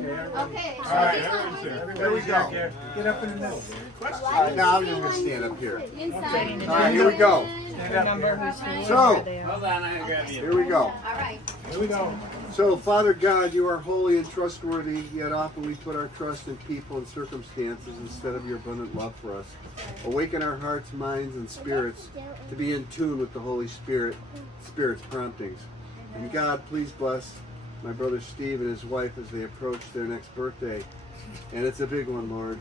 Okay. All right, here we go. Get up in the middle. Now I'm gonna stand up here. Inside. All right, here we go. So, Hold on, I grab you. here we go. All right. Here we go. So, Father God, you are holy and trustworthy, yet often we put our trust in people and circumstances instead of your abundant love for us. Awaken our hearts, minds, and spirits to be in tune with the Holy Spirit's promptings. And God, please bless my brother Steve and his wife as they approach their next birthday. And it's a big one, Lord.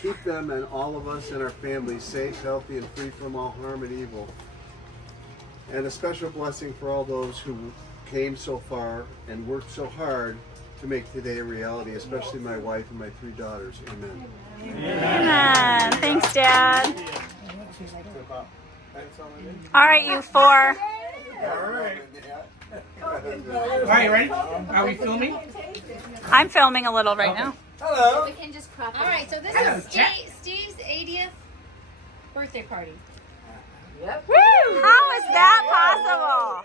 Keep them and all of us and our families safe, healthy, and free from all harm and evil. And a special blessing for all those who came so far and worked so hard to make today a reality, especially my wife and my 3 daughters. Amen. Amen. Thanks, Dad. All right, you 4. All right. All right, ready? Are we filming? I'm filming a little right now. Hello. We can just crop it. All right, so this is Steve's 80th birthday party. Woo! How is that possible?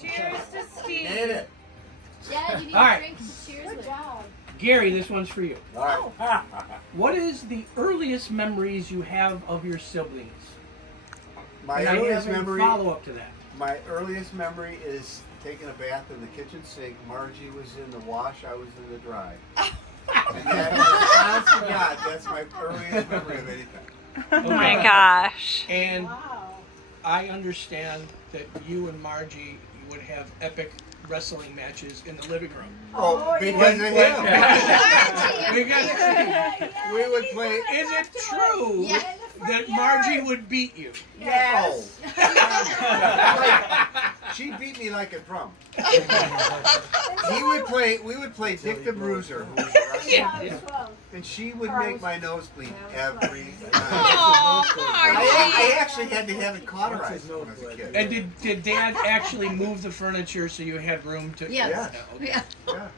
Cheers to Steve. Dad, you need All a right. drink to cheers with. Gary, this one's for you. All right. What is the earliest memories you have of your siblings? My And I earliest have a memory. follow-up to that. My earliest memory is taking a bath in the kitchen sink. Margie was in the wash, I was in the dry. And that, honest to God, that's my earliest memory of anything. Oh my gosh. And I understand that you and Margie would have epic wrestling matches in the living room. Oh, because of him. Because We would play. is it true that Margie would beat you? Yes. She beat me like a drum. We would play Dick the Bruiser, who was a wrestler, and she would make my nose bleed every time. I actually had to have it cauterized when I was a kid. And did Dad actually move the furniture so you had room to? Yes. Yeah. Yeah. Yeah.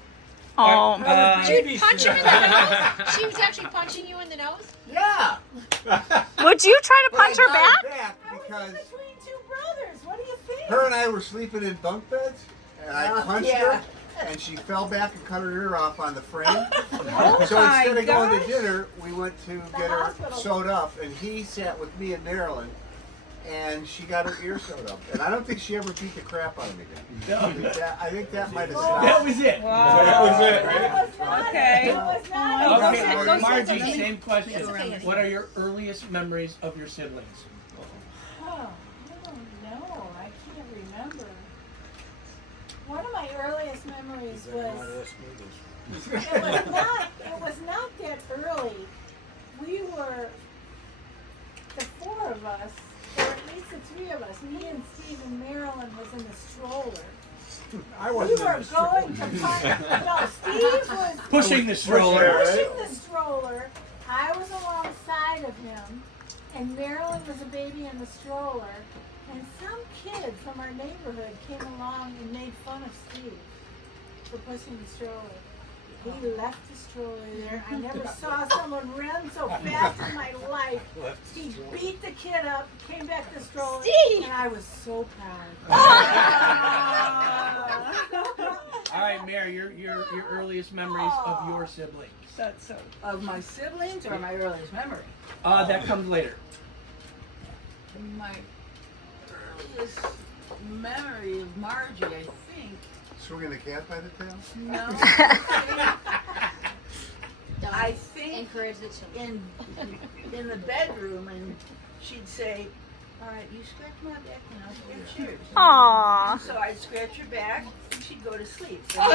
Oh, Did you punch him in the nose? She was actually punching you in the nose? Yeah. would you try to punch But her I got back? it back because Between 2 brothers, what do you think? her and I were sleeping in bunk beds, and I punched her, and she fell back and cut her ear off on the frame. So instead of going to dinner, we went to get her sewed up, and he sat with me and Marilyn, and she got her ear sewed up. And I don't think she ever beat the crap out of me again. I think that might have stopped. That was it. That was it, right? It was not. Okay. It was not. Okay, Margie, same question. What are your earliest memories of your siblings? Oh, I don't know. I can't remember. One of my earliest memories was it was not that early. We were the 4 of us, or at least the 3 of us. Me and Steve and Marilyn was in the stroller. We were going to no, Steve was Pushing the stroller. pushing the stroller. I was alongside of him, and Marilyn was a baby in the stroller. And some kid from our neighborhood came along and made fun of Steve for pushing the stroller. He left the stroller there. I never saw someone run so fast in my life. He beat the kid up, came back to the stroller, Steve! and I was so proud. All right, Mary, your earliest memories of your siblings. That's so. Of my siblings or my earliest memory? That comes later. My earliest memory of Margie, I think. Swinging the cat by the tail? No. I think Encourage the children. in the bedroom, and she'd say, "All right, you scratch my back, and I'll scratch yours." Aw. So I'd scratch her back, and she'd go to sleep. All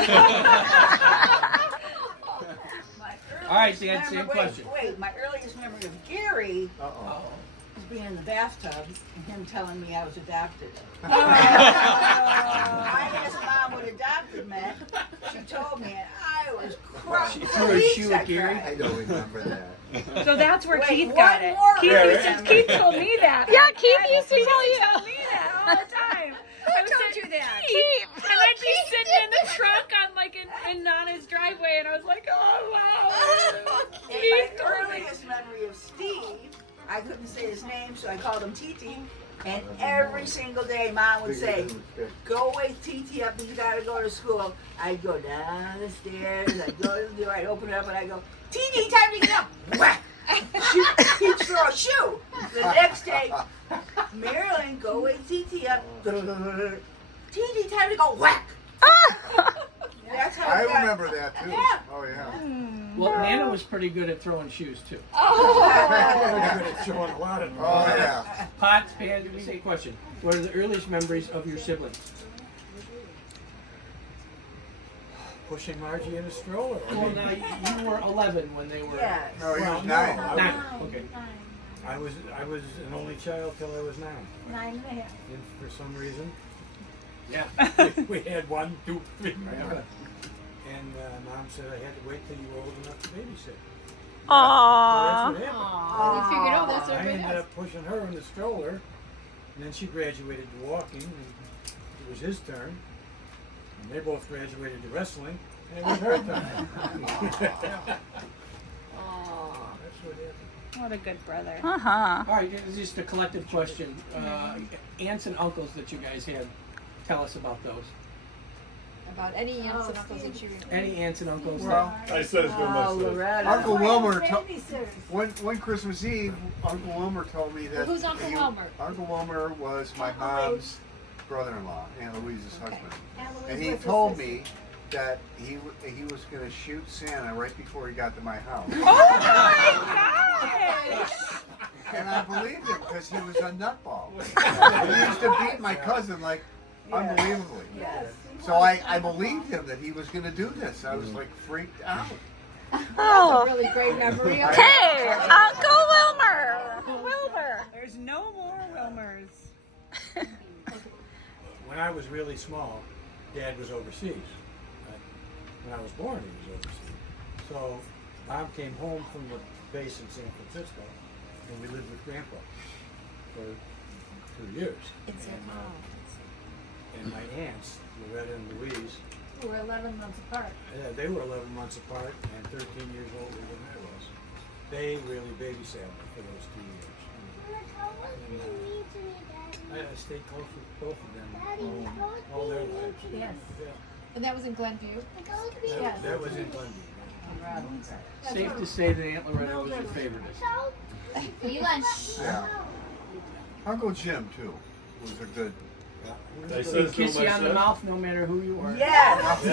right, Dan, same question. Wait, my earliest memory of Gary Uh-oh. was being in the bathtub and him telling me I was adopted. I asked Mom what adopted meant. She told me, and I was crying. She threw a shoe at Gary. I don't remember that. So that's where Wait, Keith one got it. more Keith, memory. Keith told me that. Yeah, Keith used to tell you that all the time. Who told you that? Keith. And I'd be sitting in the truck on like in Nana's driveway, and I was like, oh wow. And Keith my told me. earliest memory of Steve, I couldn't say his name, so I called him Titi. And every single day, Mom would say, "Go wake TT up. He's got to go to school." I'd go down the stairs. I'd go to the door. I'd open it up, and I'd go, "TT, time to get up!" Whack! He'd throw a shoe. The next day, Marilyn, go wake TT up. TT, time to go. Whack! That's how I it got. remember that too. Yeah. Oh yeah. Well, Nana was pretty good at throwing shoes too. Showing a lot of. Oh yeah. Potts, Pan, same question. What are the earliest memories of your siblings? Pushing Margie in a stroller. Well, now you were 11 when they were. Yes. No, he Well, was no, 9. I Nine. Okay. I was an only child till I was 9. 9 and a half. And for some reason, Yeah. we had 1, 2, 3. And Mom said I had to wait till you were old enough to babysit. So Aww. that's what happened. We figured, oh, that's I everybody ended else. up pushing her in the stroller, and then she graduated to walking, and it was his turn. And they both graduated to wrestling, and it was her turn. That's what happened. What a good brother. All right, this is just a collective question. Aunts and uncles that you guys had, tell us about those. About any aunts and uncles that you remember. Any aunts and uncles? Well, I said it's going to Loretta. Uncle Wilmer Babysitters. one Christmas Eve, Uncle Wilmer told me that. Who's Uncle Wilmer? Uncle Wilmer was my mom's brother-in-law, Aunt Louise's husband, Aunt Louise and he was his told sister. me that he was going to shoot Santa right before he got to my house. Oh my gosh! And I believed him because he was a nutball. He used to beat my cousin like unbelievably. Yes. So I believed him that he was going to do this. I was like freaked out. Oh. Really great memory. Hey, Uncle Wilmer! Wilmer! There's no more Wilmers. When I was really small, Dad was overseas. When I was born, he was overseas. So Mom came home from the base in San Francisco, and we lived with Grandpa for 2 years. And my aunts, Loretta and Louise, Who were 11 months apart. they were 11 months apart and 13 years older than I was. They really babysat me for those 2 years. And, I stayed close with both of them all their lives. Yes. Yeah. And that was in Glenview. Yes. That was in Glenview. Safe to say that Aunt Loretta was your favorite. Elon. Yeah. Uncle Jim too was a good. He'd kiss you on the mouth no matter who you were. Yes. It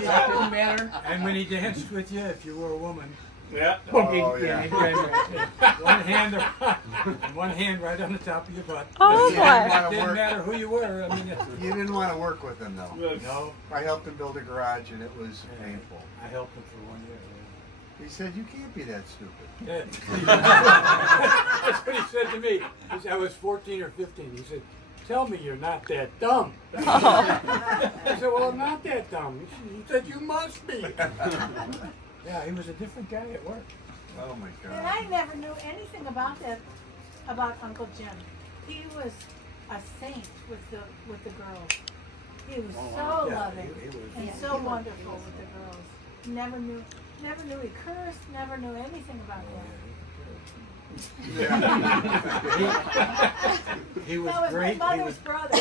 didn't matter. And when he danced with you, if you were a woman, Yeah. Oh, yeah. one hand right on the top of your butt. Oh He boy. Didn't matter who you were. I mean, You didn't want to work with him though. no. I helped him build a garage and it was painful. I helped him for 1 year. He said, "You can't be that stupid." Yeah. That's what he said to me. I was 14 or 15. He said, "Tell me you're not that dumb." I said, "Well, I'm not that dumb." He said, "You must be." Yeah, he was a different guy at work. Oh my And God. I never knew anything about that, about Uncle Jim. He was a saint with the girls. He was so Yeah, loving he was. and so wonderful with the girls. Never knew he cursed. Never knew anything about that. He was That was great. my He mother's was, brother.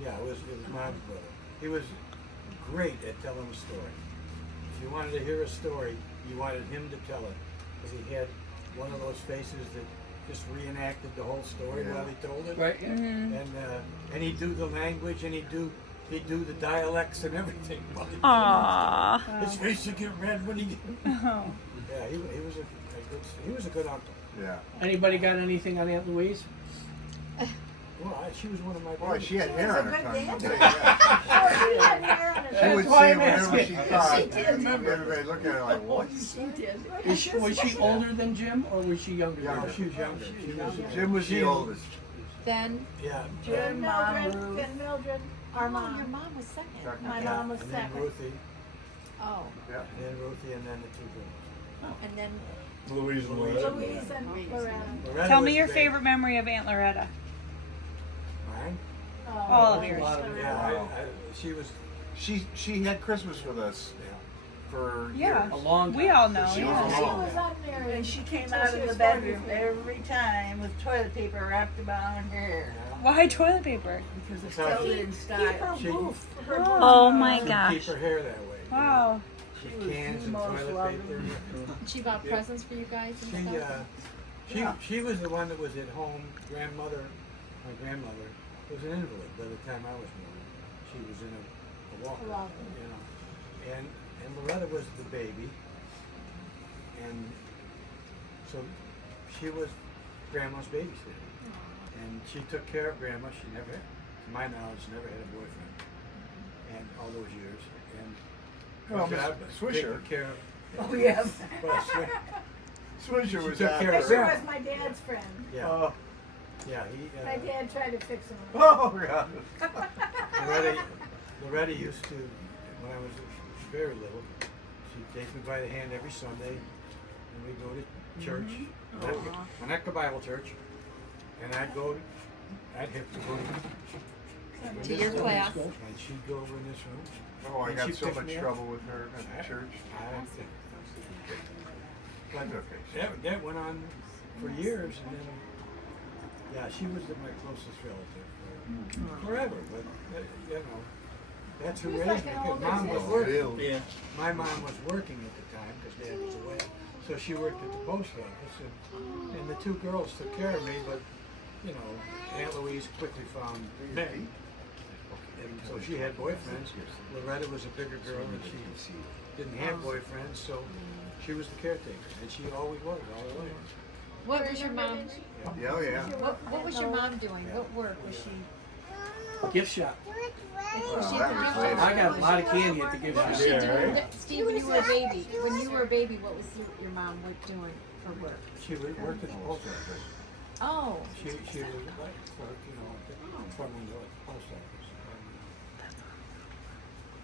yeah, it was Mom's brother. He was great at telling a story. If you wanted to hear a story, you wanted him to tell it, because he had one of those faces that just reenacted the whole story while he told it. Right. Yeah. And he'd do the language, and he'd do the dialects and everything. while he Aww. told it. His face would get red when he. Oh. Yeah, he was a good uncle. Yeah. Anybody got anything on Aunt Louise? Well, she was one of my. Boy, she had She hair was on a her good tongue. I'll dancer. tell you that. Oh, he had hair on his She would That's why say I'm whatever asking. she thought. She did. Everybody look at her like, what? Was she older than Jim or was she younger Younger. than Oh, she Jim? was younger. She was. Jim was the oldest. Then Yeah. Then Mom, Mildred, Ruth. then Mildred, our mom. Your mom was second. My mom was And then second. Ruthie, oh, Yeah. and then Ruthie, and then the two girls. and then Louise and Louise and Loretta. Loretta Tell was me the your baby. favorite memory of Aunt Loretta. Mine? All of There's a yours. lot of- Yeah, she was. She had Christmas with us Yeah. for Yeah. years. A long time. We all know. She Yeah. was She alone. was unmarried. And she came until out she of the was bedroom 43. every time with toilet paper wrapped around her. Why toilet paper? Because it's Because still she- in Keep style. her She- roof. Her Oh my She'd gosh. keep her hair that way. Wow. She With was cans the and most toilet loving. paper. She bought Yeah. presents for you guys and She, stuff. she was the one that was at home. My grandmother was an invalid by the time I was born. She was in a walker, you know. And Loretta was the baby, and so she was Grandma's babysitter, and she took care of Grandma. She never, to my knowledge, never had a boyfriend, and all those years, and Well, good job Miss Swisher. taking care of. Oh, yeah. Well, Swisher She was took out care there. of She Grandma. was my dad's friend. Yeah, Oh, yeah. My dad tried to fix him. oh God. Loretta used to, when I was very little, she'd take me by the hand every Sunday, and we'd go to church, Winnetka Bible Church, and I'd have to go To your class. and she'd go over in this room. Oh, I And got she so picked much me up. trouble with her at church. But Okay. that went on for years, and then, yeah, she was my closest relative forever, but, you know, that's who She's raised like me, an because older Mom was sister. working. Really? My mom was working at the time because Dad was away, so she worked at the post office, and the two girls took care of me. But you know, Aunt Louise quickly found men, and so she had boyfriends. Loretta was a bigger girl, and she didn't have boyfriends, so she was the caretaker, and she always was all the way. What was your mom? Yeah, oh, yeah. What was your mom doing? What work was she? Gift shop. Was she that at the was gift later. shop? I got a lot of candy at the gift What shop. was she Yeah, doing? right? Steve, when you were a baby, what was your mom doing for work? She worked at the post office. Oh, She was like clerk, you know, at the front window at the post office.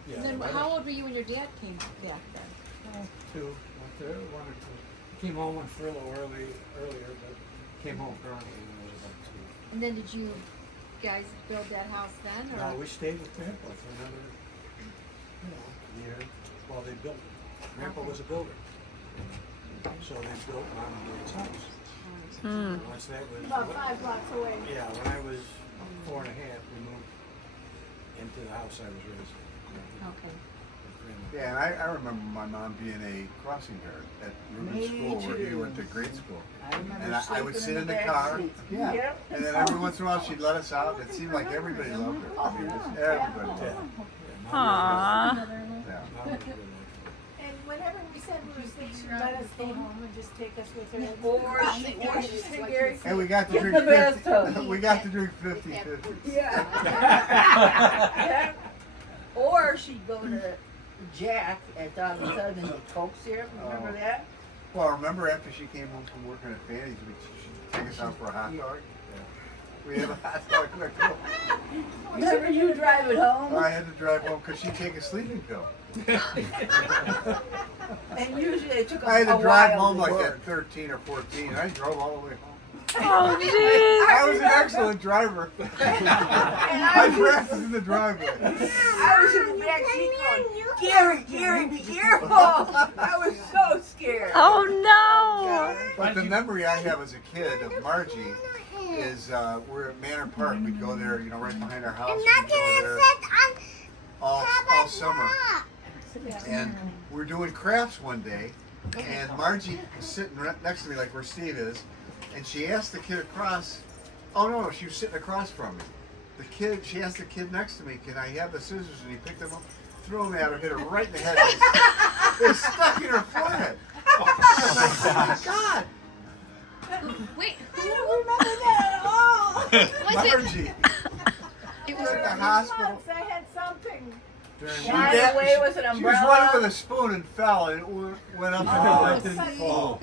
Yeah, and then Loretta- how old were you when your dad came back then? Two, one or two. Came home on furlough earlier, but came home early when I was like 2. And then did you guys build that house then? Or? No, we stayed with Grandpa for another, year while they built it. Grandpa was a builder, so they built Mom and Dad's house. Once that was About 5 blocks away. yeah, when I was 4 and a half, we moved into the house I was raised in. Okay. Yeah, and I remember my mom being a crossing guard at Reuben Me School where you too. went to grade school. I remember And I would sleeping sit in the back car. seat. Yeah. Yep. And then every once in a while she'd let us out. It seemed like everybody loved her. I mean, just everybody loved her. Aww. Yeah. Mom was really like And whenever we said we were sick, she'd let us stay home and just take us with her. Or she said, Gary, And we got to Get drink in the bathtub. 50. We got to drink 50-50. yeah. Yeah. Or she'd go to Jack at Dog and Sons and get Coke syrup. Remember Oh. that? Well, remember after she came home from working at Fanny's, she'd take us out for a hot dog? We had a hot dog in our car. Remember you driving home? I had to drive home because she'd take a sleeping pill. And usually it took I had a to drive while home to like work. at 13 or 14. And I drove all the way home. Oh, jeez. I was an excellent driver. I practiced in the driveway. I was in the back seat going, Gary, be careful. I was so scared. Oh, But the memory I have as a kid of Margie is we're at Manor Park. We'd go there, right behind our house. We'd go there all summer. And we're doing crafts one day, and Margie was sitting right next to me like where Steve is, and she asked the kid across, oh no, she was sitting across from me. She asked the kid next to me, can I have the scissors? And he picked them up, threw them at her, hit her right in the head. They stuck in her forehead. Oh my God. Wait, I don't remember that at all. was it? Margie. It At was the hospital. Once I had something. Ran away with an She was running umbrella. with a spoon and fell, and it went up. Oh, and it didn't funny. fall.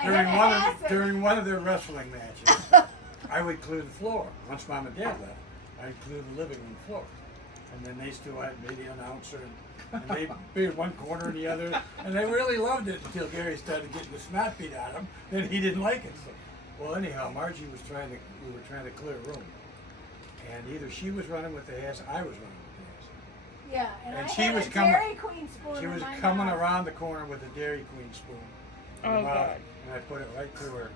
I During one of their wrestling matches, I would clear the floor. Once Mom and Dad left, I'd clear the living room floor. And then they still had me, the announcer, and they'd be in one corner and the other. And they really loved it until Gary started getting the snot beat out of him. Then he didn't like it. So, well, anyhow, Margie we were trying to clear a room. And either she was running with the ass, I was running with the ass. Yeah, and And I she had was a coming- Dairy Queen spoon She in was my coming mouth. around the corner with a Dairy Queen spoon. in her Oh, mouth, God. And I put it right through her.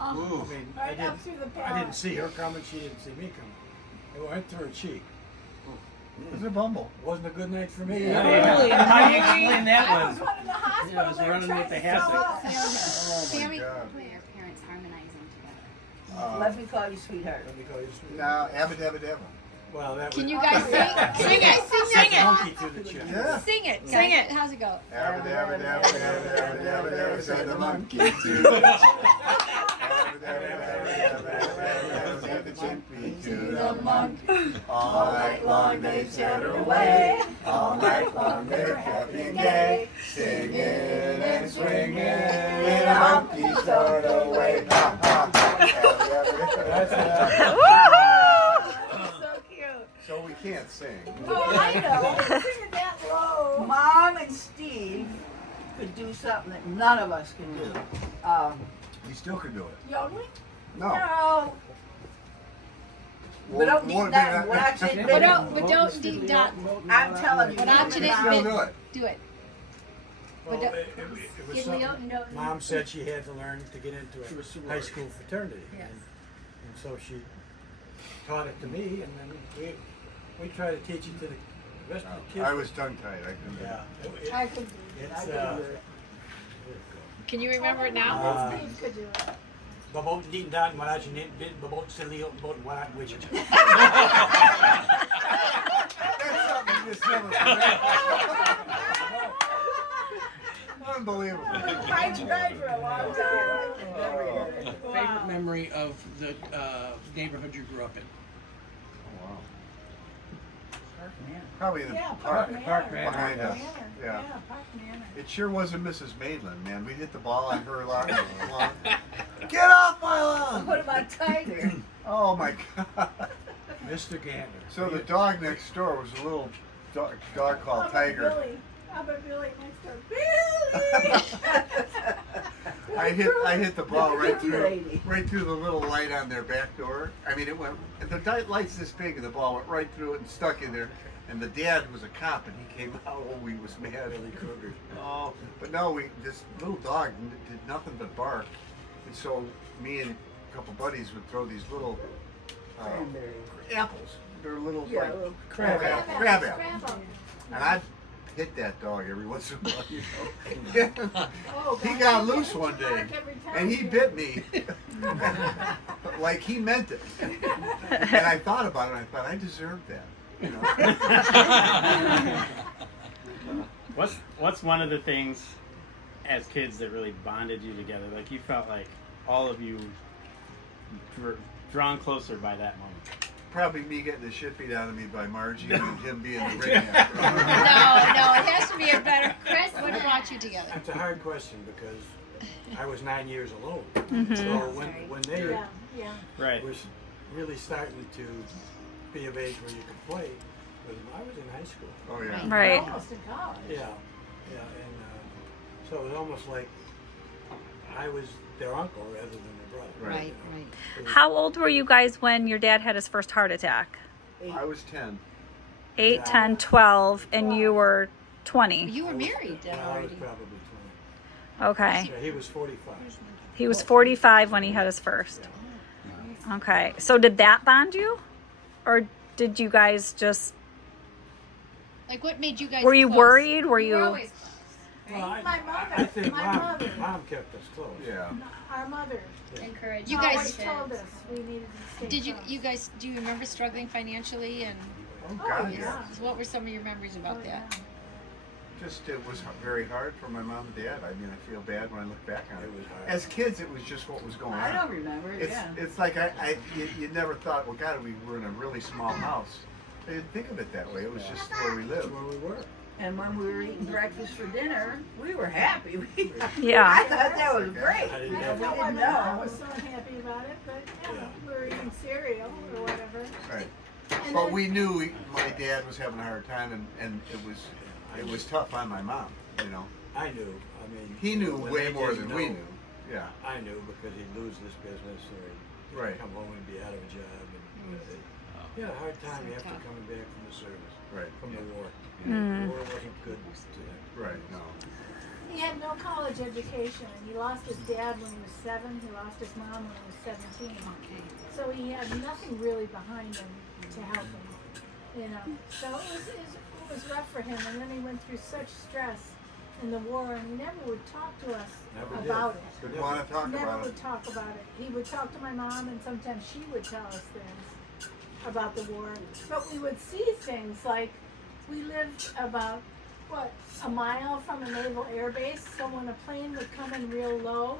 Ooh. I mean, Right up through the I palate. didn't see her coming. She didn't see me coming. It went through her cheek. It's a bumble. Wasn't a good night for me. How do you explain that I one? was one in the hospital. Yeah, I was they were running trying with the to hassock. sell us. Sammy, God. your parents harmonizing together. Let me call you sweetheart. Let me call you sweet. Now, abba dabba dabba. Well, that Can was you guys sing? Sing it. Sing it. monkey through the chest. Yeah. Sing it. guys. Sing it. How's it go? Abba dabba dabba dabba dabba dabba dabba, said the monkey to the Abba dabba dabba dabba dabba, said the chimpy to the monkey. All night long they chattered away. All night long they kept in gay, singing and swinging in a hunky sort of way. Ha, ha, ha. So cute. So we can't sing. Oh, I know. Sing it that low. Mom and Steve could do something that none of us can do. We still could do it. Yodeling? No. No. But don't need that. Watch it. But don't deep dot. I'm telling you. But watch it. Still do it. Do it. Well, But it was Get something Leo, no. Mom said she had to learn to get into a high school fraternity. Yes. And so she taught it to me, and then we try to teach it to the rest of the kids. I was tongue tied. I couldn't do it. Yeah. I could do it. It's, Can you remember it now? Steve could do it. Babot din dan wala siya din babot sa liyo babot wala which. That's something you just never forget. Unbelievable. I tried for a long time. Favorite memory of the neighborhood you grew up in? Oh, wow. Probably in the Yeah, park. Park Manor. Behind us. Manor. Yeah. Park Manor. It sure wasn't Mrs. Maitland, man. We hit the ball on her lawn. Get off my lawn! Put him on Tiger. Oh my God. Mr. Gander. So the dog next door was a little dog called How about Tiger. Billy? How about Billy next door? Billy! I hit the ball right Lady. through the little light on their back door. I mean, it went. The light's this big, and the ball went right through it and stuck in there. And the dad was a cop, and he came out. Oh, he was mad. Billy Kruger. Oh, but no, this little dog did nothing but bark. And so me and a couple buddies would throw these little apples. They're little Yeah, like little crab crab apples. Scrabble. And I'd hit that dog every once in a while, you know. Oh, He God, got you loose hit one your day, mark every time, and he kid. bit me. Like he meant it. And I thought about it, and I thought, I deserved that. You know? What's one of the things as kids that really bonded you together? Like you felt like all of you drawn closer by that moment. Probably me getting the shit beat out of me by Margie and him being the ring after. No, it has to be a better. Chris, what brought you together? It's a hard question because I was 9 years alone. So when they Yeah, yeah. Right. was really starting to be of age where you could play, I was in high school. Oh yeah. Right. Almost in college. Yeah, and so it was almost like I was their uncle rather than their brother. Right. Right. It was- How old were you guys when your dad had his first heart attack? I was 10. 8, 10, 12, and you were 20. You were married then I was already. probably 20. Okay. Yeah, he was 45. He was 45 when he had his first. Okay. So did that bond you? Or did you guys just, Like, what made you guys? were you close? worried? Were You were you, always close. Well, I My think mother. mom kept us close. Yeah. Our mother Encourage. You always guys told us we needed to stay Did you? close. You guys? Do you remember struggling financially? And Oh God, yeah. yeah. what were some of your memories about Oh, that? yeah. Just it was very hard for my mom and dad. I mean, I feel bad when I look back on it. It was hard. As kids, it was just what was going on. I don't remember it, It's yeah. it's like you never thought, well, God, we were in a really small house. I didn't think of it that way. It was just where we That's lived. where we were. And when we were eating breakfast for dinner, we were happy. I yeah. thought that was great. I didn't I have don't know we why didn't my mom know. was so unhappy about it, but yeah, Yeah. we were eating cereal or whatever. Right. And But then- we knew my dad was having a hard time, and it was tough on my mom. You know, I knew. I mean, he knew when way they more didn't than we know, knew. Yeah. I knew because he'd lose this business or he'd Right. come home and be out of a job. And he had a hard time after coming back from the service, Right. from the war. next to it. Right. No. He had no college education. He lost his dad when he was 7. He lost his mom when he was 17. So he had nothing really behind him to help him. You know, so it was rough for him. And then he went through such stress in the war, and he never would talk to us about it. Didn't want to talk Never about would it. talk about it. He would talk to my mom, and sometimes she would tell us things about the war. But we would see things like we lived about a mile from a naval air base. So when a plane would come in real low,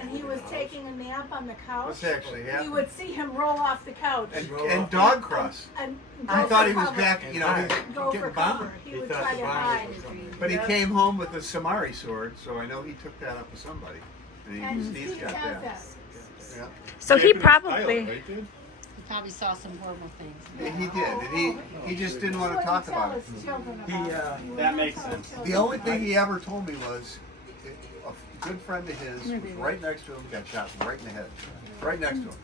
and he was taking a nap on the couch, What's actually we happening? would see him roll off the couch And dog cross. and I go thought for he was cover. back. You know, Go getting for cover. bombed. He He would thought try the to bomb hide. was coming. But he came home with a Samari sword, so I know he took that up with somebody. And And he's Steve got had that. that. Yeah. So he probably. He probably saw some horrible things. Yeah, he did, and he just didn't want to talk about it. That makes sense. The only thing he ever told me was a good friend of his was right next to him, got shot right in the head, right next to him.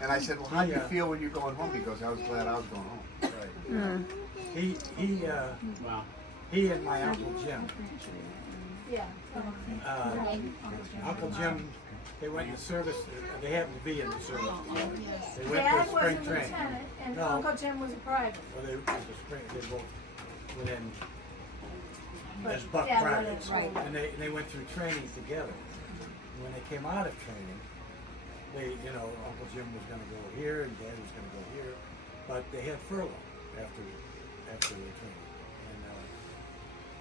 And I said, "Well, how do you feel when you're going home?" He goes, "I was glad I was going home." Right. Wow. He and my Uncle Jim. Yeah. Uncle Jim, they went in the service. They happened to be in the service. They went Dad to was a spring training. lieutenant, and No. Uncle Jim was a private. Well, they both went in as buck Yeah, privates, right. and they went through training together. And when they came out of training, Uncle Jim was going to go here and Dad was going to go here, but they had furlough after the training, and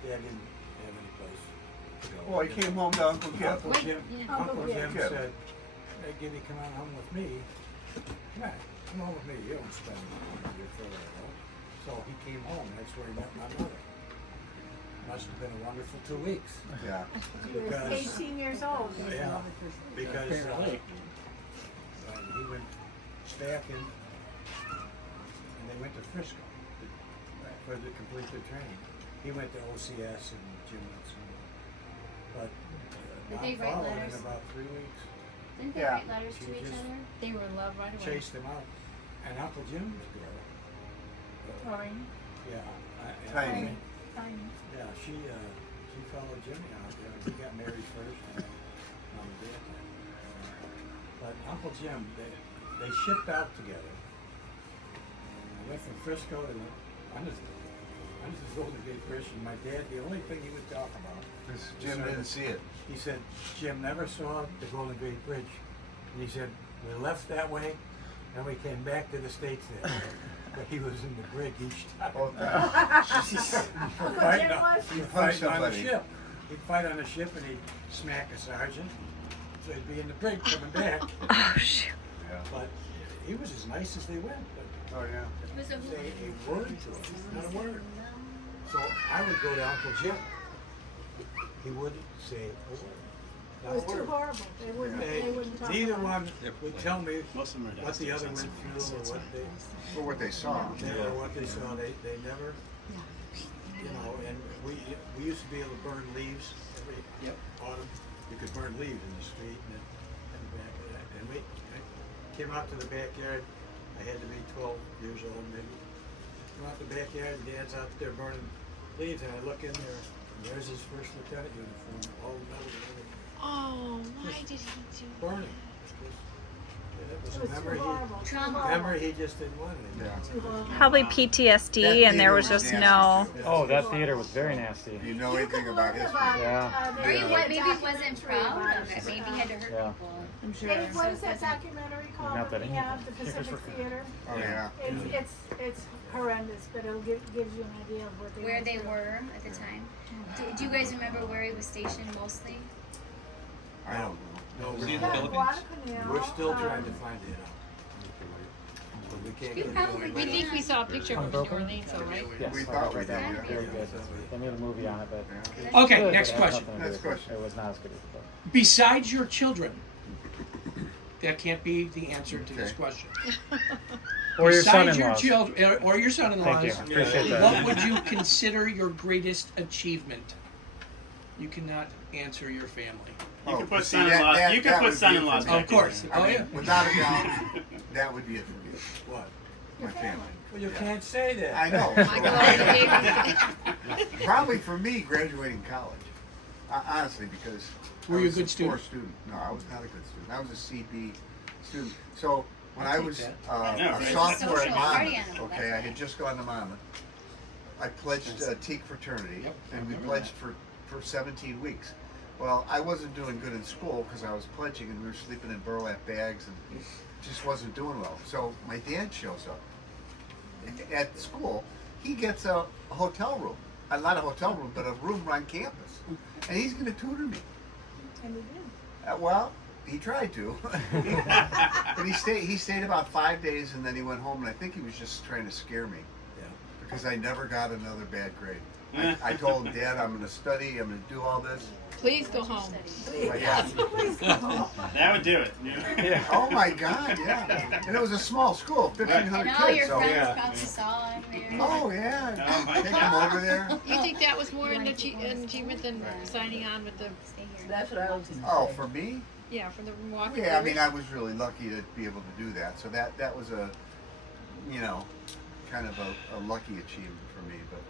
Dad didn't have any place to go. Well, he came home to Uncle Jim. Uncle Jim, Uncle Jim Jim. said, "Hey, Gibby, come on home with me. Come on, come home with me. You don't spend your furlough." So he came home. That's where he met my mother. Must have been a wonderful 2 weeks. Yeah. He was Because 18 years old. yeah, because Apparently. he went stacking, and they went to Frisco for to complete their training. He went to OCS and Jim went somewhere. But Did they not write followed letters? in about 3 weeks. Didn't they Yeah. write letters She to each just- other? They were in love right away. Chased him out. And Uncle Jim's girl. Maureen, Yeah. Tiny. tiny. Yeah, she followed Jimmy out there. He got married first, and then Mom and Dad did. But Uncle Jim, they shipped out together. I went from Frisco to I'm just Golden Gate Bridge, and my dad, the only thing he would talk about, Because Jim didn't see it. he said, Jim never saw the Golden Gate Bridge. And he said, we left that way, and we came back to the States that way. But he was in the brig each time. Oh, Fighting Jim on- was? He'd Punch fight on the somebody. ship. He'd fight on the ship and he'd smack a sergeant. So he'd be in the brig coming back. Oh shoot. Yeah. But he was as nice as they went. But Oh yeah. Was a say a word to him, not a word. So I would go to Uncle Jim. He wouldn't say a word. It Not was a too word. horrible. They wouldn't talk Neither about one would tell me Most of them are what the other downstairs went on through or For what they saw. what they saw. They never, and we used to be able to burn leaves every autumn. You could burn leaves in the street and back of that. And we came out to the backyard. I had to be 12 years old maybe. Come out the backyard and Dad's out there burning leaves, and I look in there, and there's his first lieutenant uniform, all metal and everything. Oh, why did he do Burning. It It was was a too memory horrible. Trauma. memory he just didn't want anymore. Yeah. Too horrible. Probably PTSD, and there was just no. Oh, that theater was very nasty. You know You anything can about learn history? about it. Yeah. Or you there's what? a Maybe wasn't documentary proud about of it. Maybe he had to hurt Yeah. people. I'm sure. Dave, what is that documentary called Not that that we any- have, the Pacific Theater? Oh yeah. It's horrendous, but it'll gives you an idea of what they Where went they through. were at the time. Do you guys remember where he was stationed mostly? I don't know. No, We we're, have Guadalcanal, we're still trying to find it out. But we can't You get it probably going. We think we saw a picture of him in New Unbroken? Orleans, though, right? Yes, We I thought we read that. did, Very yeah. good. They made a movie on it, but Okay, good, next but it had question. nothing to do Next with it. question. It was not as good as the book. Besides your children, that can't be the answer to this Okay. question. Or your Besides son-in-law. children, or your son-in-laws, Thank you. Appreciate that. what would you consider your greatest achievement? You cannot answer your family. You can put see, that- son-in-laws. that- You can that put would be it son-in-laws for me. Of course. I Oh mean, yeah. without a doubt, that would be it for me. What? My family. Well, you Yeah. can't say that. I know. Michael already gave Probably for me, graduating college. Honestly, because Were I you a was good poor student? student. No, I was not a good student. I was a CB student. So when I take was that. Yeah, a right. sophomore at Social party Monmouth, animal, okay, that's I had just gone to Monmouth. I pledged Teak fraternity, Yep, I and we remember pledged for 17 weeks. Well, I wasn't doing good in school because I was pledging, and we were sleeping in burlap bags, and just wasn't doing well. So my dad shows up at school. He gets a hotel room, not a hotel room, but a room on campus, and he's going to tutor me. And we did. Well, he tried to, but he stayed about 5 days, and then he went home. And I think he was just trying to scare me, because I never got another bad grade. I told him, Dad, I'm going to study. I'm going to do all this. Please go home. But yeah. That would do it. Yeah. Oh my God, yeah. And it was a small school, 1,500 And all your kids. So. friends probably saw him there. Oh yeah. Oh, my Take them over there. You think that was more an achievement than signing on with the, That's what I was gonna Oh, say. for me? yeah, for the Milwaukee Yeah, I mean, Brewers? I was really lucky to be able to do that. So that was a, you know, kind of a lucky achievement for me. But,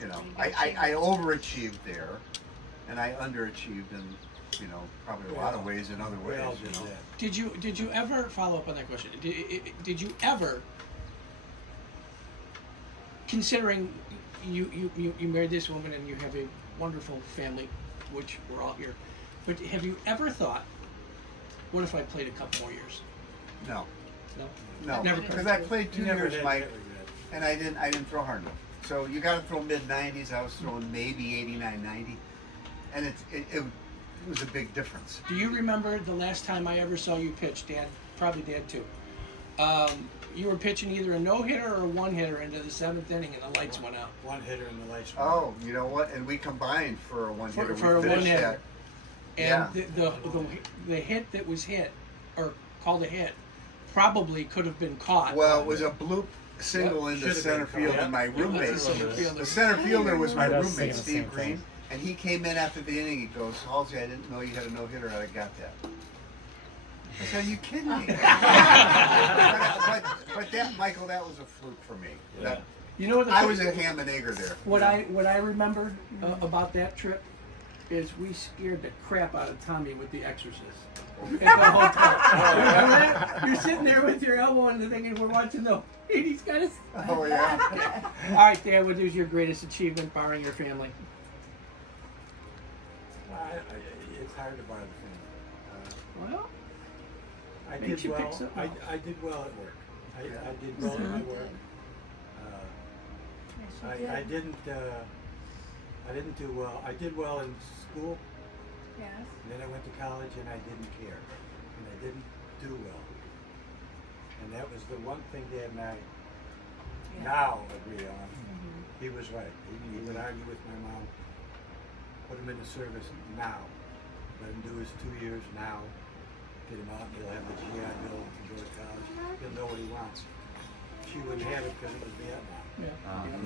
you know, I overachieved there, and I underachieved in, you know, probably a lot of ways in other ways. We all You did know. that. Did you ever follow up on that question? Did you ever, considering you married this woman and you have a wonderful family, which we're all here, but have you ever thought, what if I played a couple more years? No, No. no, Never because I played 2 You never years, had Mike, that regret. and I didn't throw hard enough. So you got to throw mid 90s. I was throwing maybe 89, 90, and it was a big difference. Do you remember the last time I ever saw you pitch, Dad? Probably Dad too. You were pitching either a no-hitter or a one-hitter into the 7th inning, and the lights went out. One hitter in the lights. went Oh, you know what? And we combined for a one hitter. For a We finished one-hitter. that. And Yeah. the hit that was hit, or called a hit, probably could have been caught. Well, it was a bloop single into Should've center been field, caught. and my roommate, the center fielder. the center fielder was my I was roommate, thinking the Steve same Green, thing. and he came in after the inning. He goes, "Halsey, I didn't know you had a no hitter. I got that." I said, "Are you kidding me?" but that, Michael, that was a fluke for me. That, You know what? I was a ham and egger there. What I remember about that trip is we scared the crap out of Tommy with The Exorcist. At the hotel. Remember that? You're sitting there with your elbow in the thing, and we're watching the. And he's got his. Oh yeah. All right, Dad. What is your greatest achievement, barring your family? It's hard to buy the thing. Well, I Makes did you well. pick something up. I did well at work. I did well at my work. I didn't. I didn't do well. I did well in school, Yes. and then I went to college, and I didn't care, and I didn't do well. And that was the one thing Dad and I now agree on. He was right. He would argue with my mom. Put him into service now. Let him do his 2 years now. Get him out. He'll have the GI Bill and go to college. He'll know what he wants. She wouldn't have it because it was Vietnam.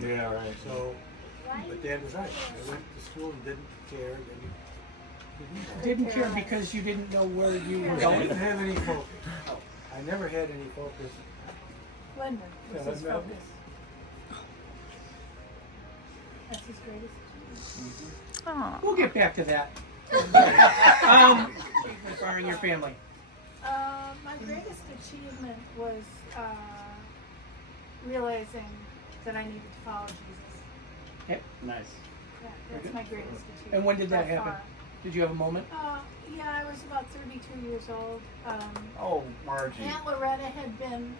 Yeah, right. So, but Dad was right. I went to school and didn't care. didn't care because you didn't know where you were I going. didn't have any focus. I never had any focus. Lyndon was his Yeah, focus. That's his greatest. Oh. We'll get back to that. Barring your family. My greatest achievement was realizing that I needed to follow Jesus. Okay. Nice. Yeah, that's my greatest achievement. And when did that by happen? far. Did you have a moment? Yeah, I was about 32 years old. Oh, Margie. Aunt Loretta had been.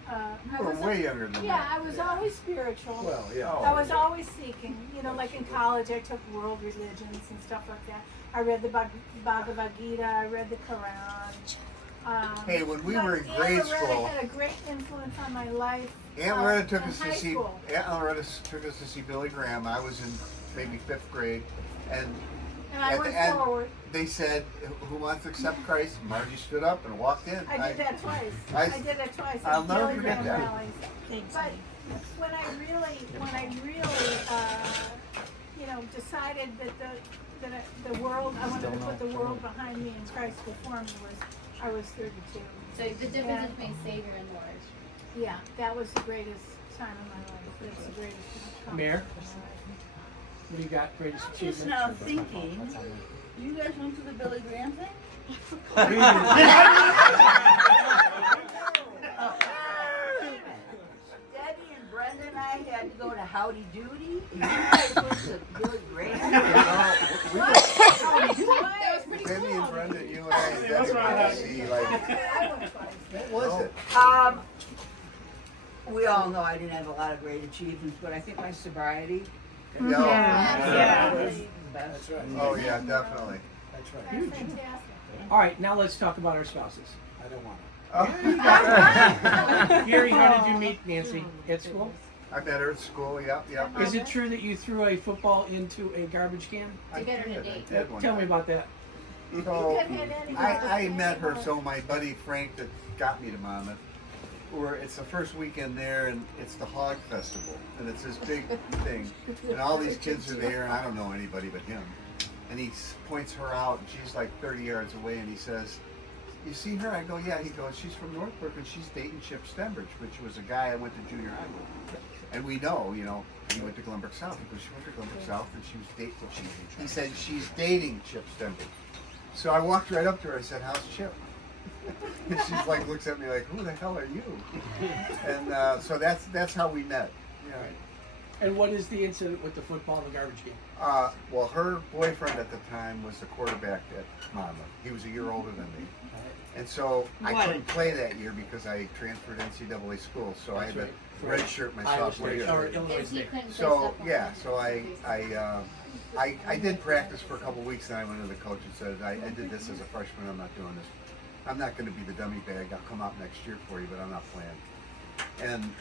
You were way younger than Yeah, that. I was always spiritual. Well, yeah. I was always seeking. You know, like in college, I took world religions and stuff like that. I read the Bhagavad Gita. I read the Quran. Hey, when we were in Aunt grade Loretta school, had a great influence on my life. Aunt Loretta took in us to high see. school. Aunt Loretta took us to see Billy Graham. I was in maybe 5th grade, and And I at went the end, forward. they said, "Who wants to accept Christ?" Margie stood up and walked in. I did that twice. I- I did that twice. I'll at never Billy forget Graham that. rallies. But when I really, you know, decided that the world, I wanted to put the world behind me and Christ before me I was 32. So the difference between Savior and Lord. Yeah, that was the greatest time of my life. That's the greatest time. Mayor, what do you got? Greatest Just achievement? now thinking, you guys went to the Billy Graham thing? Debbie and Brenda and I had to go to Howdy Doody. And you guys went to Billy Graham? Debbie and Brenda, you and I and Debbie went to see, like, what was it? We all know I didn't have a lot of great achievements, but I think my sobriety Yeah. was the best. Oh, yeah, definitely. That's right. That's fantastic. All right, now let's talk about our spouses. I don't want Gary, how did you meet Nancy at school? I met her at school, yep. Is it true that you threw a football into a garbage can? I did one Tell me time. about that. So, I met her, so my buddy Frank that got me to Monmouth, it's the first weekend there, and it's the Hog Festival, and it's this big thing, and all these kids are there, and I don't know anybody but him, and he points her out, and she's like 30 yards away, and he says, "You see her?" I go, "Yeah." He goes, "She's from Northbrook, and she's dating Chip Stembridge," which was a guy I went to junior high with, and we know, he went to Glenbrook South. He goes, "She went to Glenbrook South, and she was dating." He said, "She's dating Chip Stembridge." So I walked right up to her. I said, "How's Chip?" And she's like, looks at me like, "Who the hell are you?" And so that's how we met. Yeah. And what is the incident with the football and the garbage can? Well, her boyfriend at the time was the quarterback at Monmouth. He was a year older than me. And so I couldn't play that year because I transferred NCAA school, so I had to redshirt my sophomore year. Or Illinois State. So yeah, so I did practice for a couple weeks, and I went to the coach and said, I did this as a freshman. I'm not doing this. I'm not going to be the dummy bag. I'll come out next year for you, but I'm not playing. And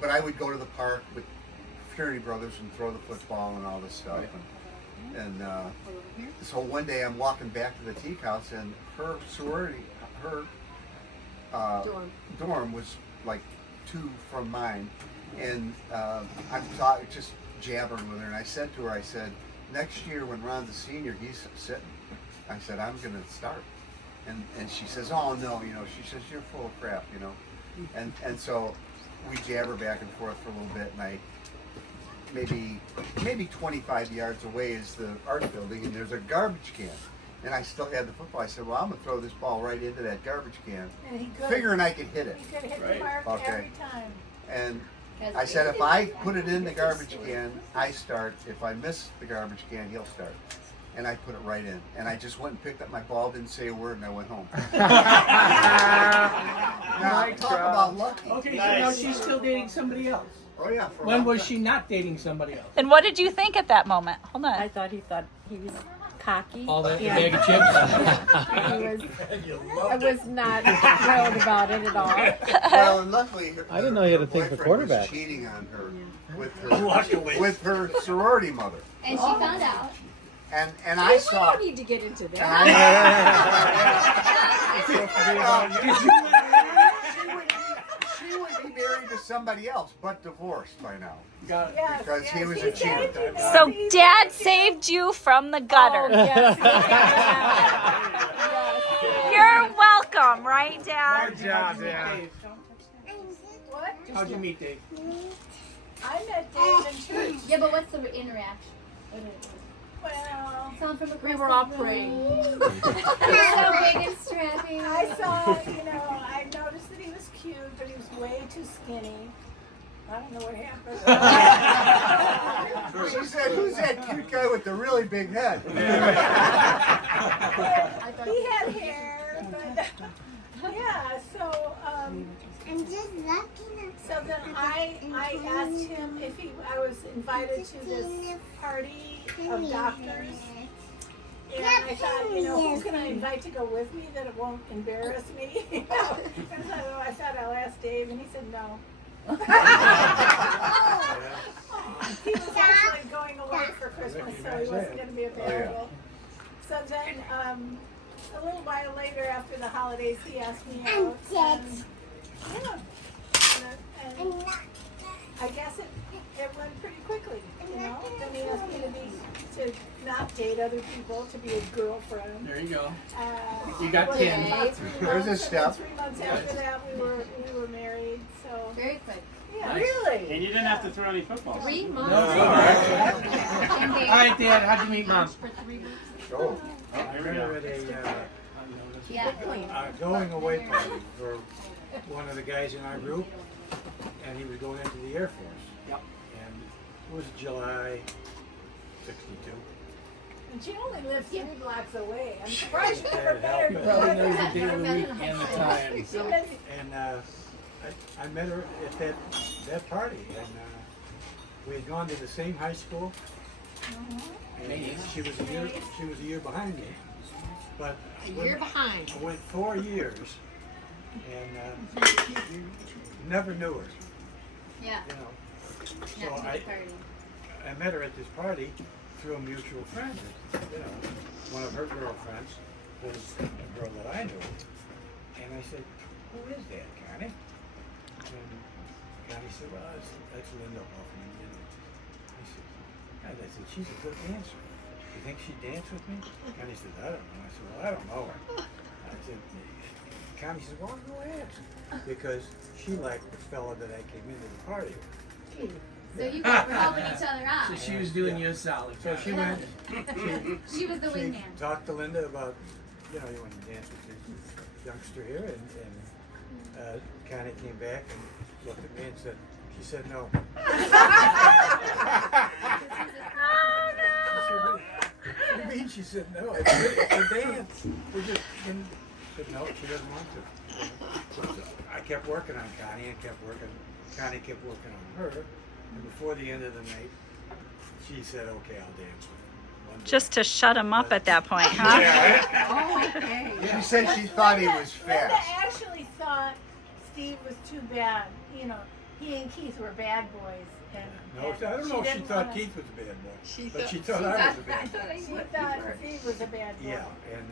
but I would go to the park with fraternity brothers and throw the football and all this stuff. And so one day I'm walking back to the teak house, and her sorority, her dorm was like 2 from mine, and I'm just jabbering with her, and I said to her, I said, "Next year when Ron's a senior, he's sitting." I said, "I'm going to start." And she says, "Oh no," she says, "You're full of crap," and so we jabber back and forth for a little bit, and I maybe 25 yards away is the art building, and there's a garbage can, and I still had the football. I said, "Well, I'm gonna throw this ball right into that garbage can," And he could. figuring I could hit it. He could hit the mark every time. And I said, if I put it in the garbage can, I start. If I miss the garbage can, he'll start. And I put it right in. And I just went and picked up my ball, didn't say a word, and I went home. Now, talk about lucky. Okay, so now she's still dating somebody else. Oh, yeah. For a When long was time. she not dating somebody else? And what did you think at that moment? Hold on. I thought he was cocky. All that Yeah. bag of chips? I was not thrilled about it at all. Well, and luckily, I didn't know you had to think the boyfriend was quarterback. cheating on her with her sorority mother. And she found out. And I saw. We don't need to get into and she would be married to somebody else, but divorced by now. Got it. Yes, Because he was a he cheater. saved you, So Nancy. Dad saved you from the gutter. Yes. You're welcome, right, Dad? Good job, Dad. What? How'd you meet Dave? I met Dave in church. Yeah, but what's the interaction? Well, Someone from across We were all the praying. room. So big and strappy. I saw, I noticed that he was cute, but he was way too skinny. I don't know what happened. She said, "Who's that cute guy with the really big head?" He had hair, but yeah, so so then I asked him if I was invited to this party of doctors. And I thought, who's going to invite to go with me that it won't embarrass me? And so I thought I'll ask Dave, and he said no. He was actually going away for Christmas, so he wasn't going to be available. So then, a little while later, after the holidays, he asked me out. And I guess it went pretty quickly, Then he asked me to not date other people, to be a girlfriend. There you go. You got 10. About 3 There's a months, step. and 3 months after that, we were married. So Very quick. yeah. Really? And you didn't have to throw any footballs. 3 months. No. And All they- right, Dad, how'd you meet Mom? For 3 months. Oh. I met her at Yeah. a going away party for one of the guys in our group, and he was going into the Air Force. Yep. And it was July '62. And she only lives 3 blocks away. I'm surprised you never met her. He Probably knows the before. day of the week and the time. She lives- And I met her at that party, and we had gone to the same high school. And she was a year behind me, but A year behind. I went 4 years, and never knew her. Yeah. You know, so Not to the party. I met her at this party through a mutual friend. You know, one of her girlfriends was a girl that I knew, and I said, "Who is that, Connie?" And Connie said, "Well, that's Linda Hoffman." And I said, "God," I said, "she's a good dancer. You think she'd dance with me?" Connie said, "I don't know." I said, "Well, I don't know her." I said, Connie said, "Well, go ask," because she liked the fella that I came into the party with. So you guys were helping each other out. So she was doing you a solid. So she went. She was the She wingman. talked to Linda about, you want to dance with this youngster here, and Connie came back and looked at me and said, she said no. What do you mean? She said no. It's a dance. We just didn't. Said no. She doesn't want to. So I kept working on Connie and kept working. Connie kept working on her. And before the end of the night, she said, "Okay, I'll dance with him." One day. Just to shut him up at that point, huh? Yeah. Oh, okay. She said she thought he was Linda fast. actually thought Steve was too bad. You know, he and Keith were bad boys. And, No, and I don't know if she didn't thought wanna- Keith was a bad boy, but she thought I was a bad boy. She thought Steve was a bad boy. Yeah, and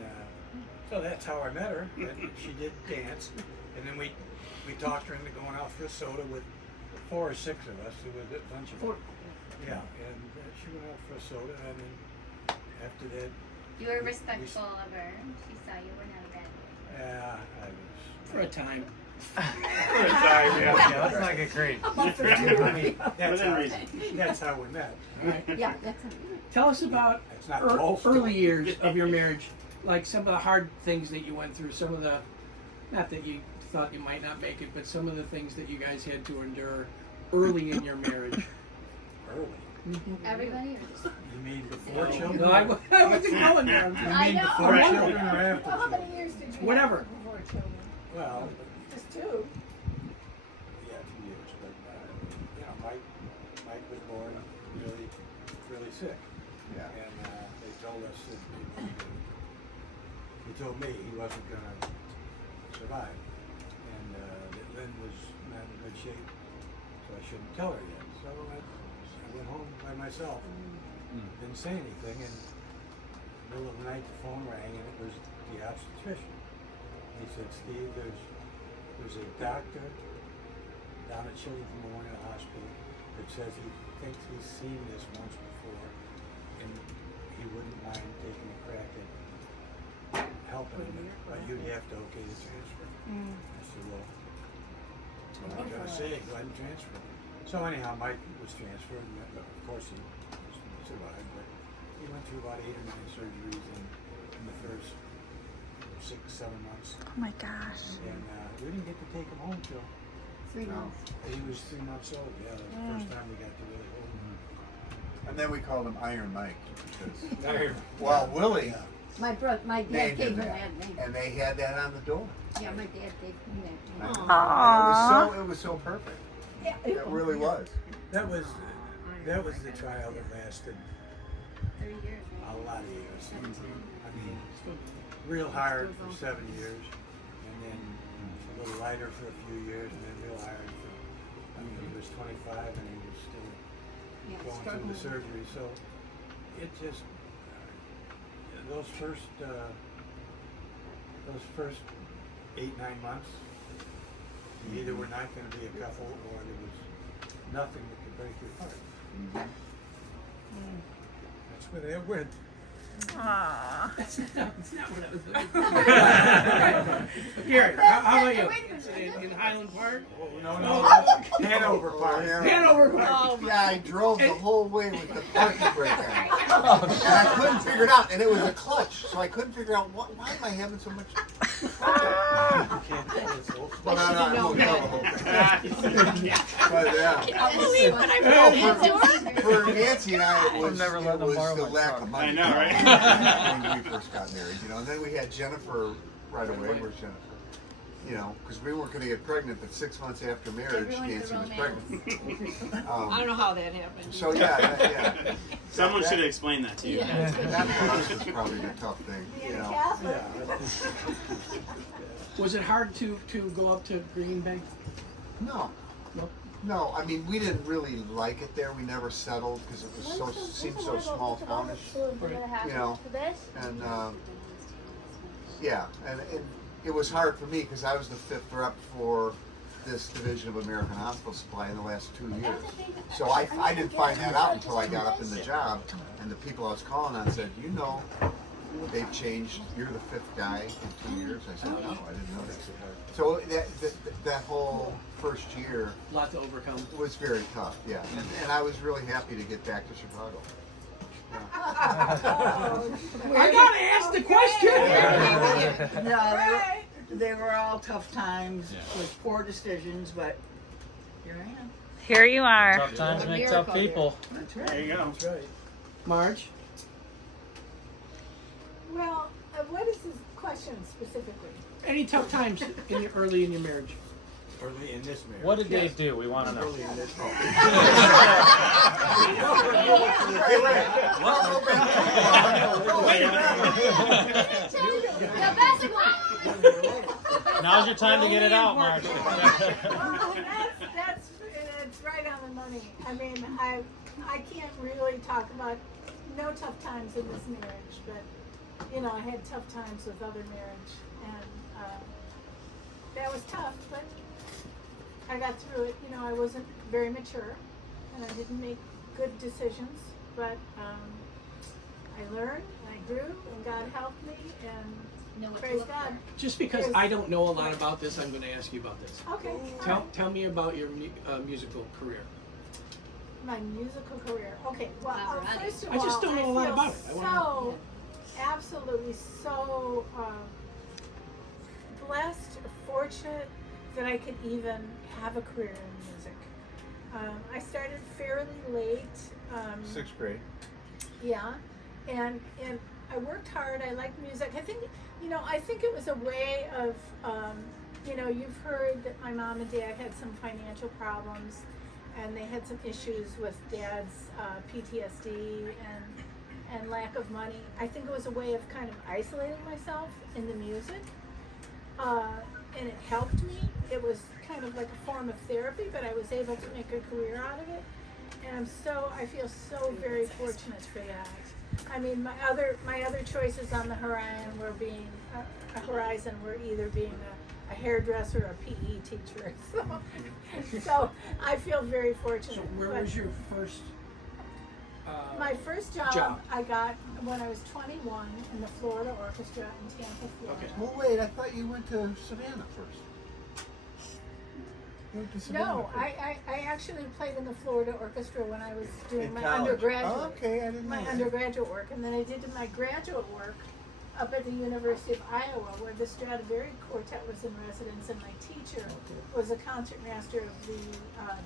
so that's how I met her. And she did dance, and then we talked her into going out for a soda with 4 or 6 of us. There was a bunch of us. Yeah, and she went out for a soda, and then after that, You were respectful of her. She saw you were not a bad boy. I was. For a time. Yeah, let's not get crazy. I mean, that's how we met. All right. Yeah, that's Tell us about It's not the whole story. early years of your marriage, like some of the hard things that you went through, some of the, not that you thought you might not make it, but some of the things that you guys had to endure early in your marriage. Early. Everybody or just You mean before children? No, I wasn't going there. You I mean know. before Right. children or after How children? many years did you Whatever. have before children? Well, Just 2. yeah, 2 years, but Mike was born really sick. Yeah. And they told us that he told me he wasn't gonna survive, and that Lynn was not in good shape, so I shouldn't tell her yet. So I went home by myself, didn't say anything, and in the middle of the night the phone rang, and it was the obstetrician. He said, "Steve, there's a doctor down at Children's Memorial Hospital that says he thinks he's seen this once before, and he wouldn't mind taking a crack at helping him, but you'd have to okay the transfer." I said, "Well, what am I gonna say? Go ahead and transfer." So anyhow, Mike was transferred, and of course he survived, but he went through about 8 or 9 surgeries in the first 6-7 months, Oh my gosh. and we didn't get to take him home till 3 No. months. he was 3 months old. Yeah, that was the first time we got to really hold him. And then we called him Iron Mike because, Iron. well, Willie My dad named gave him him that, that name. and they had that on the door. Yeah, my dad gave him that name. And Aww. it was so perfect. Yeah, It really was. That was the trial that lasted 30 years. a lot of years. I mean, real hard for 7 years, and then a little lighter for a few years, and then real hard for. I mean, he was 25 and he was still Yeah, going through struggling. the surgery. So it just those first 8-9 months, you either were not going to be a couple or there was nothing that could break your heart. That's where they went. Aww. That's not what I was looking for. Gary, how about you? In Highland Park? Oh, no. Hanover Park. Hanover Park. Yeah, I drove the whole way with the parking brake on. And I couldn't figure it out. And it was a clutch, so I couldn't figure out why am I having so much But I won't tell the whole thing. But yeah. For Nancy and I, it was the lack of money. I know, right? When we first got married, you know. And then we had Jennifer right away. Where's Jennifer? You know, because we weren't going to get pregnant, but 6 months after marriage, Nancy was pregnant. I don't know how that happened. So yeah. Someone should have explained that to you. Yeah. That for us is probably the tough thing, you know. Was it hard to go up to Green Bay? No. No, I mean, we didn't really like it there. We never settled because it was seemed so small townish, you know. And and it was hard for me because I was the 5th rep for this division of American Hospital Supply in the last 2 years. So I didn't find that out until I got up in the job, and the people I was calling on said, you know, they've changed. You're the 5th guy in 2 years. I said, no, I didn't know that. So that whole first year, Lot to overcome. was very tough. Yeah, and I was really happy to get back to Chicago. I gotta ask the question. No, they were all tough times with poor decisions, but here I am. Here you are. Tough times make tough people. That's right. There you go. That's right. Marge? Well, what is this question specifically? Any tough times early in your marriage? Early in this marriage. What did Dave do? We want to know. Early in this Now's your time to get it out, Marge. That's right on the money. I mean, I can't really talk about no tough times in this marriage, but you know, I had tough times with other marriage, and that was tough, but I got through it. You know, I wasn't very mature, and I didn't make good decisions, but I learned, and I grew, and God helped me, and praise God. Just because I don't know a lot about this, I'm going to ask you about this. Okay. Tell me about your musical career. My musical career. Okay, well, first of I all, just don't know a lot about it. I wanna so, absolutely so blessed, fortunate that I could even have a career in music. I started fairly late. 6th grade. Yeah, and I worked hard. I liked music. I think, you know, I think it was a way of, you know, you've heard that my mom and dad had some financial problems, and they had some issues with dad's PTSD and lack of money. I think it was a way of kind of isolating myself in the music, and it helped me. It was kind of like a form of therapy, but I was able to make a career out of it, and I feel so very fortunate for that. I mean, my other choices on the horizon were either being a hairdresser or a PE teacher. So I feel very fortunate. So where was your first my first job I got when I was 21 in the Florida Orchestra in Tampa, Florida. Okay. Well, wait, I thought you went to Savannah first. You went to Savannah No, first. I actually played in the Florida Orchestra when I was doing In my college. undergraduate. Oh, okay, I didn't know that. Undergraduate work, and then I did my graduate work up at the University of Iowa, where the Stradivari Quartet was in residence, and my teacher was a concertmaster of the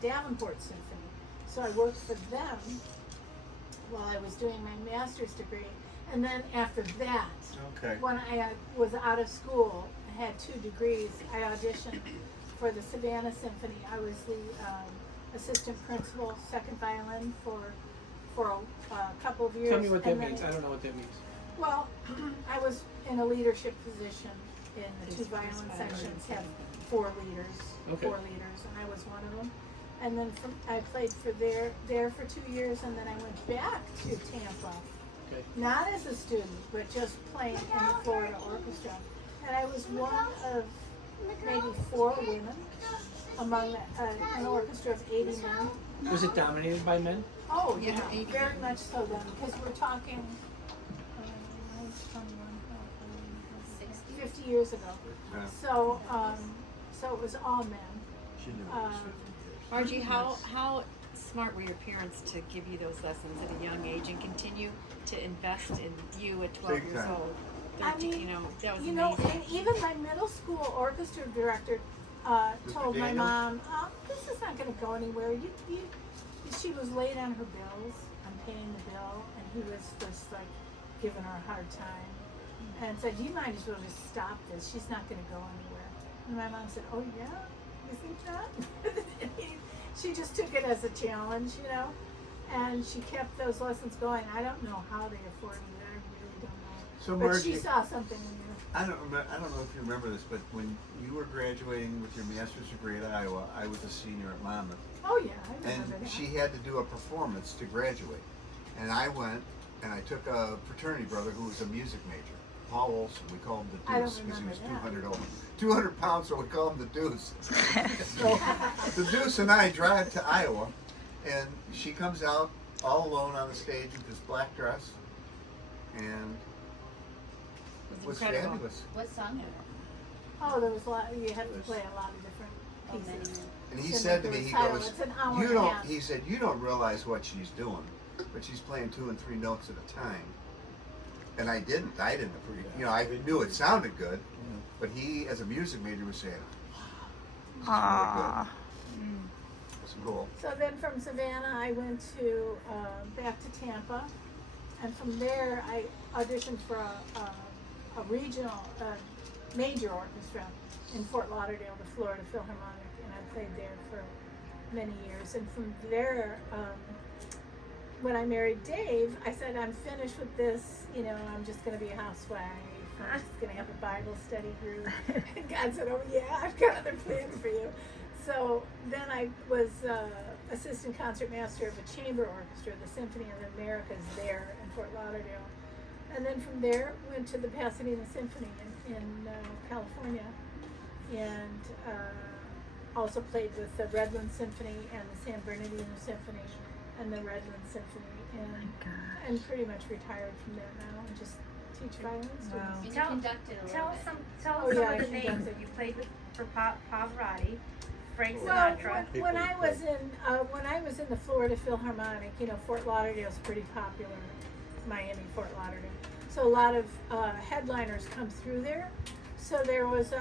Davenport Symphony. So I worked for them while I was doing my master's degree, and then after that, when I was out of school, I had 2 degrees. I auditioned for the Savannah Symphony. I was the assistant principal, second violin for a couple of years. Tell me what that and then means. I don't know what that means. Well, I was in a leadership position in the 2 violin sections, have 4 leaders, Okay. 4 leaders, and I was one of them. And then I played for there for 2 years, and then I went back to Tampa, Okay. not as a student, but just playing in the Florida Orchestra. And I was one of maybe 4 women among an orchestra of 80 men. Was it dominated by men? Oh, yeah, Yeah, 80. very much so then, because we're talking, I was 21, 50 years ago. Yeah. So, so it was all men. She knew it was 50 Margie, how smart were your parents to give you those lessons at a young age and continue to invest in you at 12 Big years time. old? I 13, mean, you know, that was You know, amazing. and even my middle school orchestra director told my Daniel? mom, this is not going to go anywhere. She was late on her bills. I'm paying the bill. And he was just like giving her a hard time. And said, you might as well just stop this. She's not going to go anywhere. And my mom said, oh yeah? You think that? She just took it as a challenge, you know? And she kept those lessons going. I don't know how they afforded it. I really don't know. So But Margie, she saw something in you. I don't know if you remember this, but when you were graduating with your master's degree at Iowa, I was a senior at Monmouth. Oh yeah, I And remember that. she had to do a performance to graduate. And I went and I took a fraternity brother who was a music major, Paul Olson. We called him the I don't Deuce because he was remember 200 pounds, so we called him the Deuce. So the Deuce and I drive to Iowa, and she comes out all alone on the stage with this black dress, and it was incredible. fabulous. What song? Oh, there was a lot. You had to play a lot of different pieces. And he So said to there me, was he title. goes, It's an hour you and a don't, half. he said, you don't realize what she's doing, but she's playing 2 and 3 notes at a time. And I didn't appreciate, you know, I knew it sounded good, but he, as a music major, was saying, wow, this is really good. It's cool. So then from Savannah, I went to back to Tampa, and from there I auditioned for a regional major orchestra in Fort Lauderdale, the Florida Philharmonic, and I played there for many years. And from there, when I married Dave, I said, I'm finished with this, you know, I'm just going to be a housewife. I'm just going to have a Bible study group. And God said, oh yeah, I've got other plans for you. So then I was assistant concertmaster of a chamber orchestra, the Symphony of the Americas there in Fort Lauderdale. And then from there, went to the Pasadena Symphony in California. And also played with the Redland Symphony and the San Bernardino Symphony and the Redland Symphony, and pretty much retired from there now and just teach violin students. And you Tell- conducted a little Tell bit. some Oh, yeah, I of the can names conduct. you played with for Pavarotti, Frank Well, Sinatra. when I was in the Florida Philharmonic, you know, Fort Lauderdale's pretty popular, Miami, Fort Lauderdale. So a lot of headliners come through there. So there was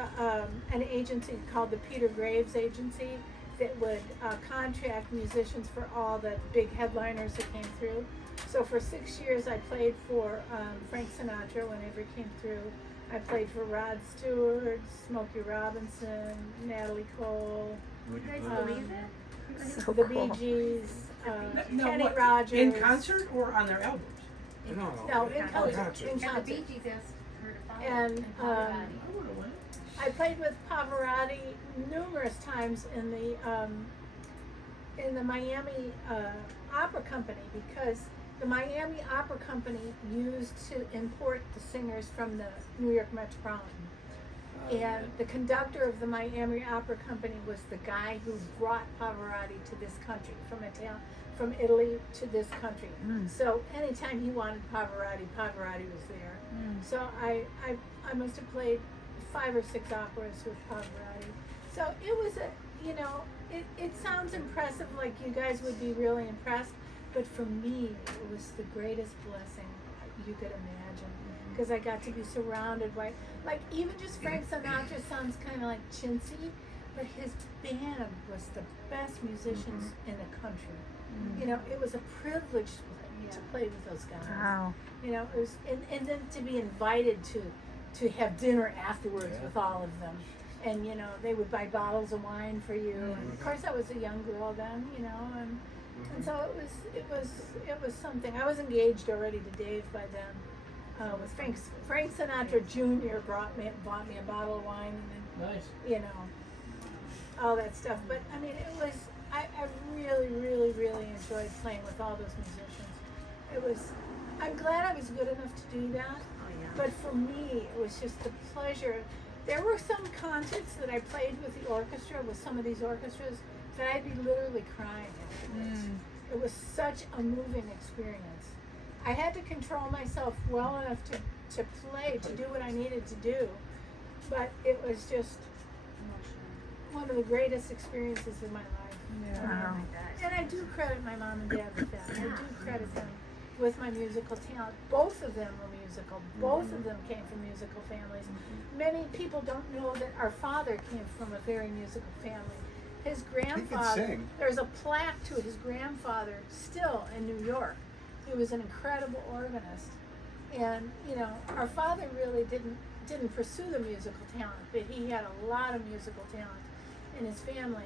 an agency called the Peter Graves Agency that would contract musicians for all the big headliners that came through. So for 6 years I played for Frank Sinatra whenever he came through. I played for Rod Stewart, Smokey Robinson, Natalie Cole, You guys believe it? So the cool. Bee Gees, No, Kenny what, Rogers. in concert or on their albums? No, in concert. In And the concert. Bee Gees asked her to follow. And Pavarotti. I would have went. I played with Pavarotti numerous times in the Miami Opera Company, because the Miami Opera Company used to import the singers from the New York Metropolitan. And the conductor of the Miami Opera Company was the guy who brought Pavarotti to this country from Italy to this country. So anytime he wanted Pavarotti, Pavarotti was there. So I must have played 5 or 6 operas with Pavarotti. So it was it sounds impressive, like you guys would be really impressed, but for me it was the greatest blessing you could imagine, because I got to be surrounded by, like, even just Frank Sinatra sounds kind of like chintzy, but his band was the best musicians in the country. You know, it was a privilege to play with those guys. Wow. You know, it was, and then to be invited to have dinner afterwards with all of them. And, you know, they would buy bottles of wine for you. And of course I was a young girl then, you know, and so it was something. I was engaged already to Dave by then. With Frank Sinatra Jr. bought me a bottle of wine, and then, Nice. you know, all that stuff. But I mean, it was, I really, really, really enjoyed playing with all those musicians. I'm glad I was good enough to do that. But for me, it was just the pleasure. There were some concerts that I played with the orchestra, with some of these orchestras, that I'd be literally crying afterwards. It was such a moving experience. I had to control myself well enough to play, to do what I needed to do, but it was just one of the greatest experiences in my life. Wow. And I do credit my mom and dad with that. I do credit them with my musical talent. Both of them were musical. Both of them came from musical families. Many people don't know that our father came from a very musical family. His grandfather, sing. there's a plaque to his grandfather still in New York. He was an incredible organist. And, you know, our father really didn't pursue the musical talent, but he had a lot of musical talent in his family.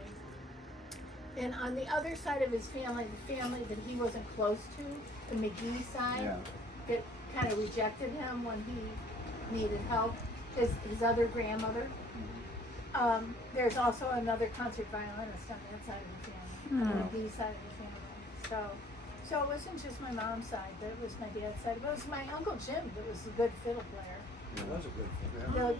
And on the other side of his family, the family that he wasn't close to, the McGee side, that kind of rejected him when he needed help, his other grandmother. There's also another concert violinist on that side of the family, on the McGee side of the family. So it wasn't just my mom's side, but it was my dad's side. But it was my Uncle Jim that was a good fiddle player. It was a good thing. The